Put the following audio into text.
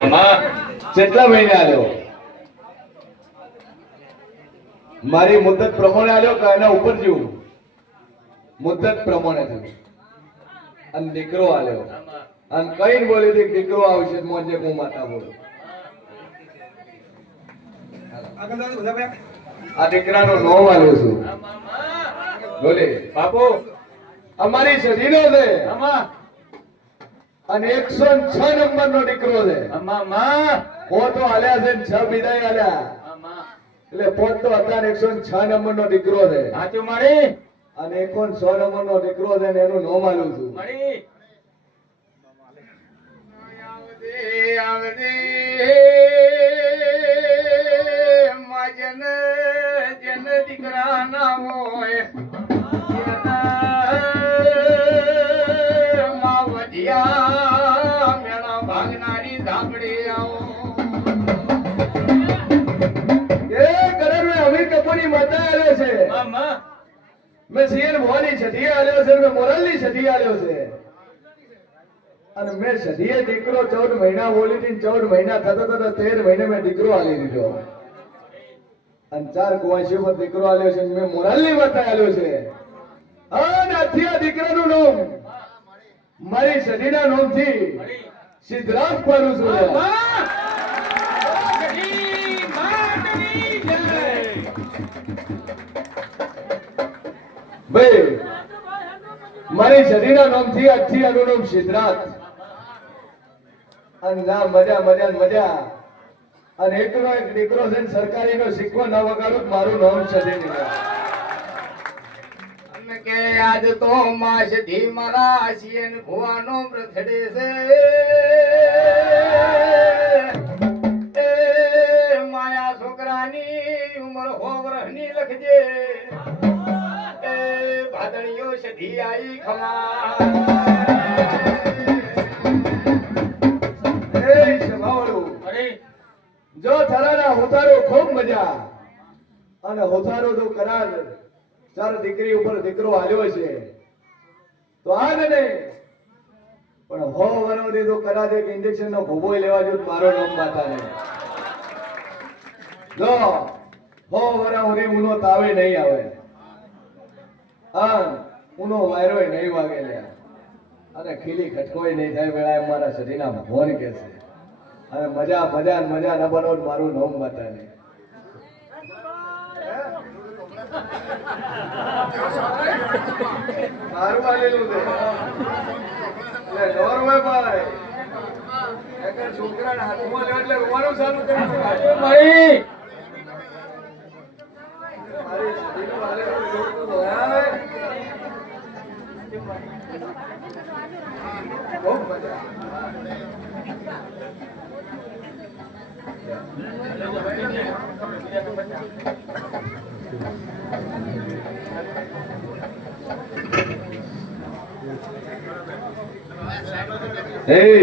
કેટલા મહિને આલ્યો? મારી મુદ્દત પ્રમાણે આલ્યો કે એના ઉપર જેવું? મુદ્દત પ્રમાણે થયું. અને દીકરો આલ્યો અને કઈ બોલી હતી દીકરો આવશે મોજે હું માતા બોલું. આ દીકરાનો નોમ આલ્યો છું. બોલે બાપુ અમારી સદીનો છે અને 106 નંબરનો દીકરો છે. ઓ તો આલ્યા છે 6 વિદાય આલ્યા એટલે પોત તો હતા 106 નંબરનો દીકરો છે. સાચું મારી અને 106 નંબરનો દીકરો છે ને એનું નામ આલ્યું છું. આવદે માજન જન દીકરા ના હોય માવડિયા મેણા ભાગનારી ધાબડી આવો એ કરણ મે અમીર કપૂરની માતા આલ્યો છે. મેં સિયર મોની છઠી આલ્યો છે, મેં મોરલની છઠી આલ્યો છે અને મેં સદીએ દીકરો 14 મહિના બોલી હતી. 14 મહિના થતા 13 મહિને મેં દીકરો આલી દીધો અને 4 કુવાસી પર દીકરો આલ્યો છે. મેં મોરાલની માતા આલ્યો છે અને આથી આ દીકરાનું નામ મારી સદીના નામથી સિદ્ધરાજ પાડું છું. ભાઈ મારી સદીના નામથી આજથી આનું નામ સિદ્ધરાજ અને ના મજા મજા મજા અને એકનો એક દીકરો છે સરકારીનો સિક્કો ના વગાડું મારું નામ સદી નીકળે કે આજ તો માસ ધી મારા શિયન ભુવાનો પ્રથડે છે એ માયા છોકરાની ઉંમર 100 વર્ષની લખજે એ ભાદણીઓ સધી આઈ ખમા જો થરાના હોતારો ખૂબ મજા અને હોતારો તો કરાર 4 દીકરી ઉપર દીકરો આલ્યો છે તો આ ને પણ હો વરોથી તો કરાર એક ઇન્જેક્શન નો ભોગો લેવા જો મારો નામ માતા ને જો હો વરા ઓરી ઉનો તાવે નહીં આવે ઉનો વાયરો નહીં વાગે લે અને ખીલી ખટકોય નહીં થાય વેળા મારા શરીરના ભગવાન કે છે અને મજા મજા મજા ન બનો મારું નામ માતા ને મારું આલેલું છે એટલે નોર્વે ભાઈ એકર છોકરાના હાથમાં લે એટલે રોવાનું ચાલુ કરી ભાઈ મારી દીકરો આલેલું જોતું હોય બહુ મજા Hey